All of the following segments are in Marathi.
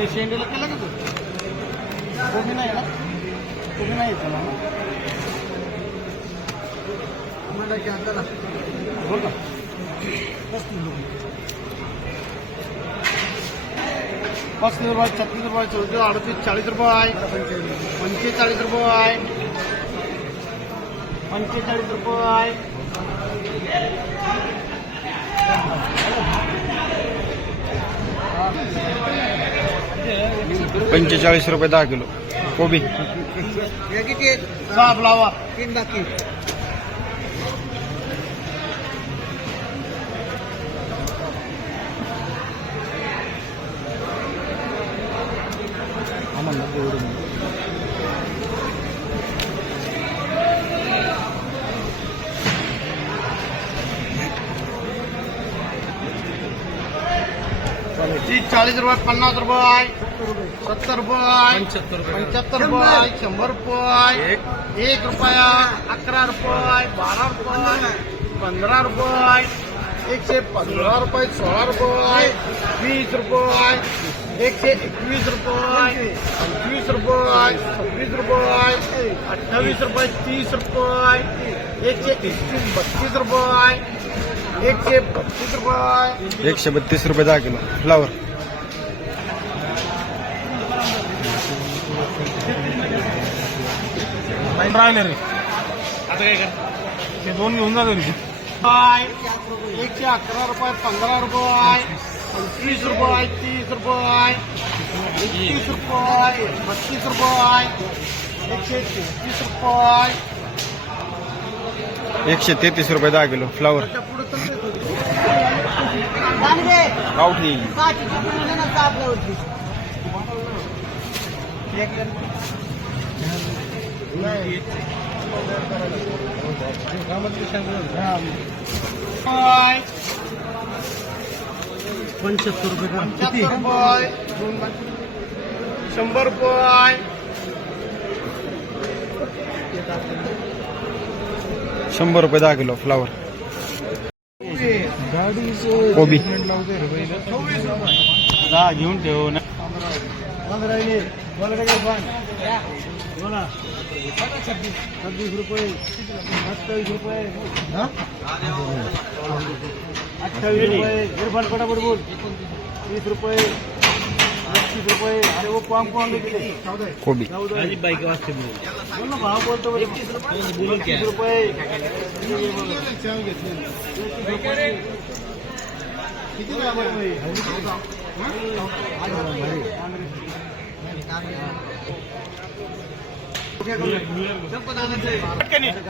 ते शेंडीला केलं का तू? कोबी नाही ना, कोबी नाही त्याला ना. बोल का 35 रुपये, 36 रुपये, 34, 38, 40 रुपये, 45 रुपये, 45 रुपये, 45 रुपये 10 किलो कोबी. साप लावा 3 बाकी. तीस, 40 रुपये, 50 रुपये, 70 रुपये, 75 रुपये, 100 रुपये, 1 रुपया, 11 रुपये, 12 रुपये, 15 रुपये, 115 रुपये, 16 रुपये, 20 रुपये, 121 रुपये, 25 रुपये, 26 रुपये, 28 रुपये, 30 रुपये, 131, 32 रुपये, 132 रुपये, 132 रुपये 10 किलो फ्लावर. राहिले रे आता काय कर ते 2 घेऊन जा घरी. 111 रुपये, 15 रुपये, 25 रुपये, 30 रुपये, 31 रुपये, 32 रुपये, 133 रुपये, 133 रुपये 10 किलो फ्लावर. गावठी ₹75 रुपये, 100 रुपये, 100 रुपये 10 किलो फ्लावर. कोबी घेऊन ठेव ना. 26 रुपये, 28 रुपये, 28 रुपये, इरफान फटाफट बोल. 30 रुपये, 25 रुपये. अरे वो कॉम किती? कोबी बाईक वाजते बोल ना, भाव बोलतो 21 रुपये. किती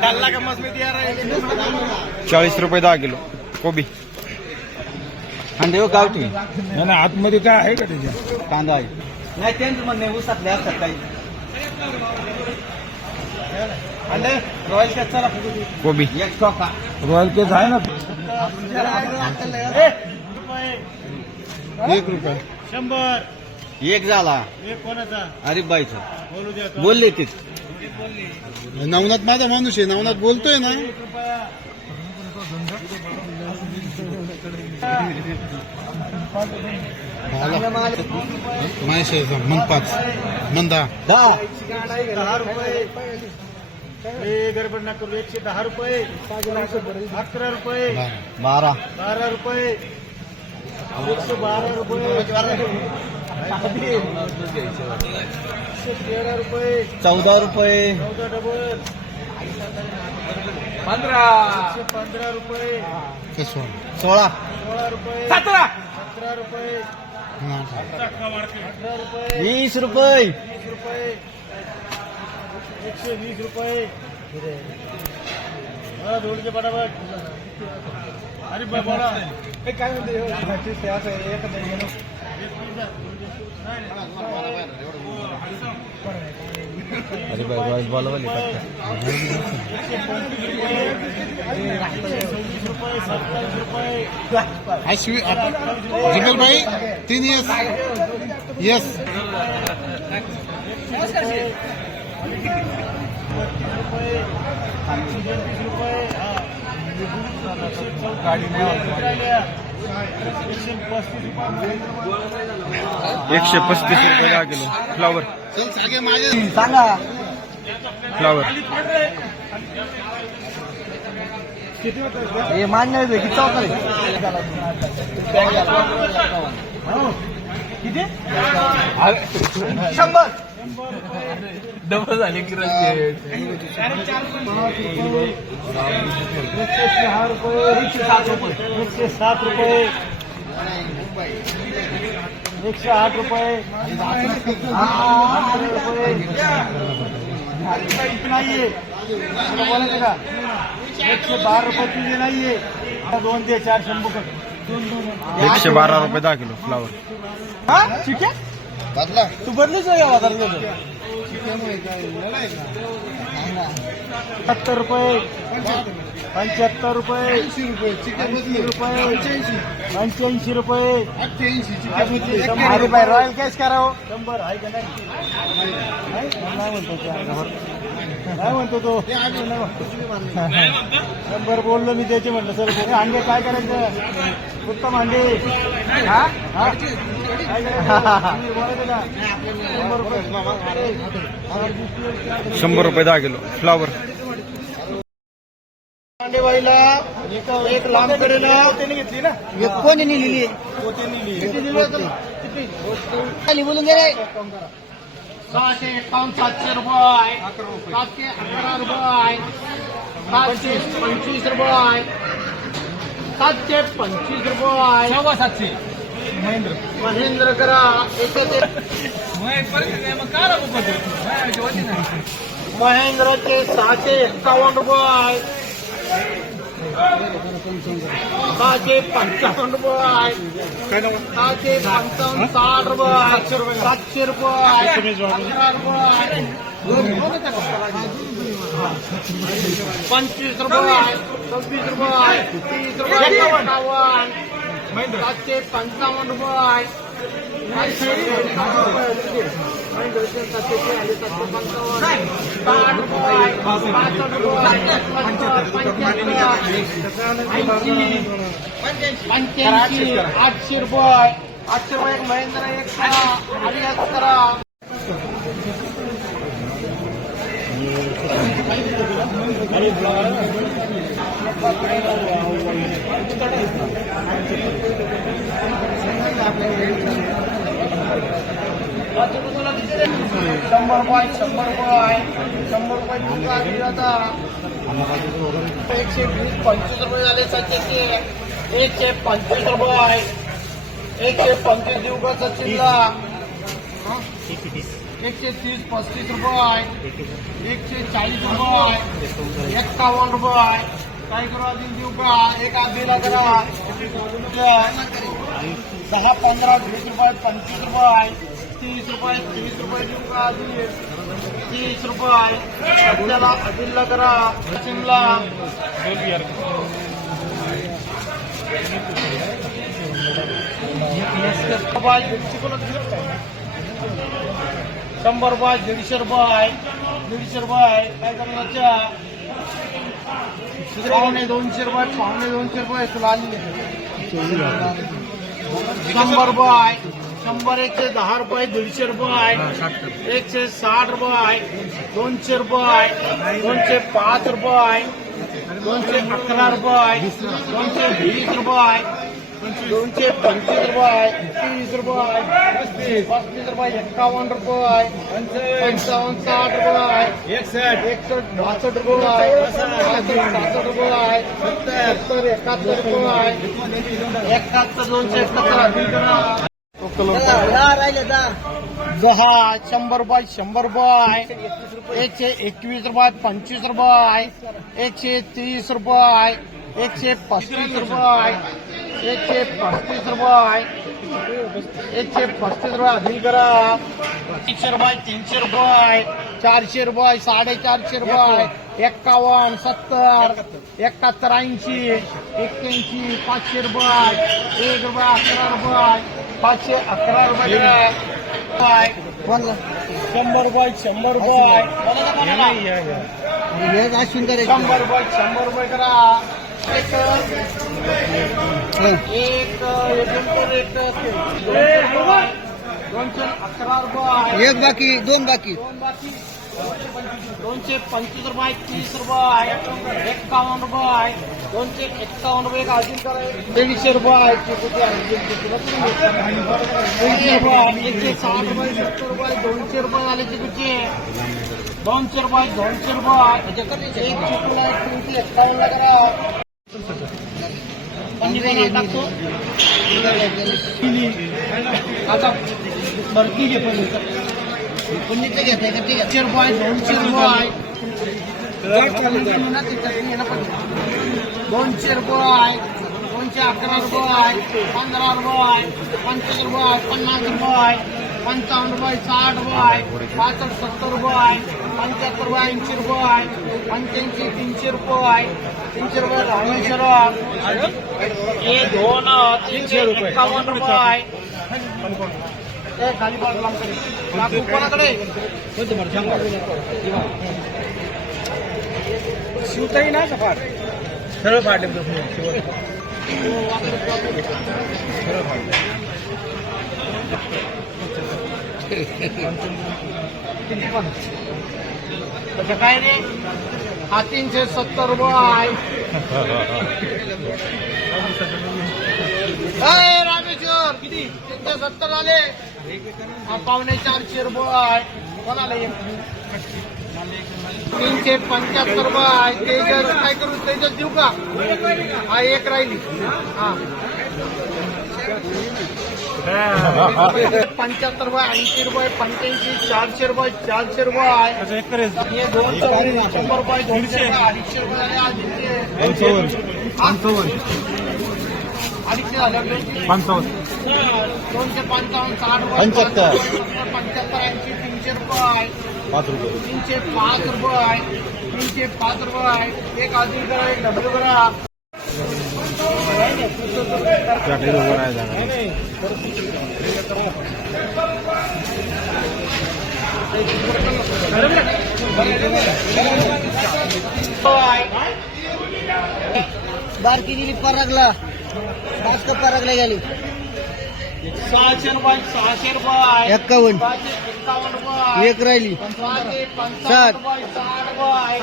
डालला का मस्त में दिया रहा है. 40 रुपये 10 किलो कोबी. आणि देव गावठी नाही आतमध्ये काय आहे का त्याच्या? कांदा आहे नाही त्यांचं म्हणणे उसातले असतात काही. अंडे रॉयल कॅच चला कोबी एक ठोका रॉयल केस आहे ना. 1 रुपये 100 एक झाला. एक कोणाचा? अरे बाईचा बोलू द्या. बोलले ते. नवनाथ माझा माणूस आहे, नवनाथ बोलतोय ना. महेश मन 5 मंदा 10 रुपये. गडबड ना करू. 110 रुपये, 11 रुपये, 12 12 रुपये, 112 रुपये, 113 रुपये, 14 रुपये, 14 डबल, 15 रुपये, 16 16 रुपये, 17 रुपये, 18 रुपये, 20 रुपये, 20 रुपये, 120 रुपये. जोडचे फटाफट. अरे बोला काय म्हणते अरे भाई रॉयल बॉल वाली जिगल भाई 3 यस गाडी 135 रुपये 10 किलो फ्लावर. चल सागे माझे सांगा. फ्लावर हे मान्य आहे की चौथा किती 100 डबल झाली की 106 रुपये 107 रुपये 108 रुपये 11 रुपये नाहीये बोलायचं का 112 रुपये तुझे नाहीये 2 ते 4 शंभर 112 रुपये 10 किलो फ्लावर. हा ठीक आहे बदला तू बदलीच आहे बाजार 70 रुपये 75 रुपये 80 रुपये चिकन बदली 80 रुपये 85 रुपये 88 चिकन बदली अरे बाय रॉयल कॅश करा 100 आहे का नाही नाही म्हणतो काय म्हणतो तो 100 बोललो मी त्याचे म्हटलं सर अंडे काय करायचं उत्तम अंडे हा हा काय करायचं बोलायचं का 100 रुपये 10 किलो फ्लावर. अंडेवाईला एक लांब कडेला त्याने घेतली ना कोणी लिहिली किती बोलून घे रे 651 700 रुपये 711 रुपये 725 रुपये 725 रुपये 700 महेंद्र करा महेंद्रचे 651 रुपये 655 रुपये 655 60 रुपये 700 रुपये 25 रुपये 26 रुपये 30 रुपये 755 रुपये 800 रुपये एक महेंद्र एक आणि करा शंभर रुपये 100 रुपये आता 120 25 रुपये झाले 125 रुपये 125 देऊ का सचिनला 130 35 रुपये 140 रुपये 51 रुपये काय करू अजून देऊ का एक आधीला करा 10 15 20 रुपये 25 रुपये 30 रुपये देऊ का आधी 30 रुपये त्याला अदिलला करा सचिनला 100 रुपये 150 रुपये 150 रुपये काय करण्याच्या 250 रुपये 250 तुला आली 100 रुपये 100 110 रुपये 150 रुपये 160 रुपये 200 रुपये 205 रुपये 211 रुपये 220 रुपये 225 रुपये 30 रुपये 35 रुपये 51 रुपये 55 60 रुपये 61 62 रुपये 67 रुपये 70 71 रुपये 71 271 100 रुपये 100 रुपये 121 रुपये 25 रुपये 130 रुपये 135 रुपये 135 रुपये 135 रुपये अधिक करा 300 रुपये 300 रुपये 400 रुपये 450 रुपये 51 70 71 80 81 500 रुपये 1 रुपये 11 रुपये 511 रुपये 100 रुपये 100 रुपये 100 रुपये करा एक 211 रुपये. एक बाकी दोन बाकी. दोन बाकी 225 रुपये, 30 रुपये, 51 रुपये, 251 रुपये का अजून करायचं 150 रुपये. 200 रुपये, 160 रुपये, 70 रुपये, 200 रुपये झाले चिकूचे. 200 रुपये, 200 रुपये. एक चिकूला 351 ला करा. पंचवीस टाकतो आता भरती घे पण पुण्यचं घेत आहे का ते 100 रुपये, 200 रुपये. 200 रुपये, 211 रुपये, 15 रुपये, 25 रुपये, 50 रुपये, 55 रुपये, 60 रुपये, 65, 70 रुपये, 75 रुपये, 80 रुपये, 85, 300 रुपये, 300 रुपये, 200 हे दोन 351 रुपये. खाली पाड लागू कोणाकडे शिवताही ना सफार सरळ फाडले काय रे हा 370 रुपये. रामेश्वर किती 370 आले. हा 350 रुपये कोणाला 375 रुपये. तेजस काय करू तेजस देऊ का हा एक राहिली हा 75 रुपये, 80 रुपये, 85, 400 रुपये, 400 रुपये. हे 200 रुपये, 200 रुपये, 250 रुपये झाले. अडीचशे झाले 255, 60 रुपये, 75, 80, 300 रुपये, 305 रुपये, 305 रुपये. एक आधी करा एक डबल करा. बारकी दिली परगला जास्त परगला गेली 600 रुपये, 600 रुपये, 51 51 रुपये. एक राहिली 7 रुपये, 60 रुपये,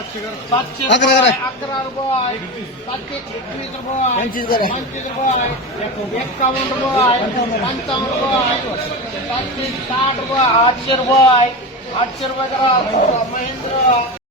700 11 रुपये, 11 रुपये, 721 रुपये, 25 करा. 25 रुपये, 51 रुपये, 55 रुपये, 760 रुपये, 800 रुपये, 800 रुपये करा. महेंद्र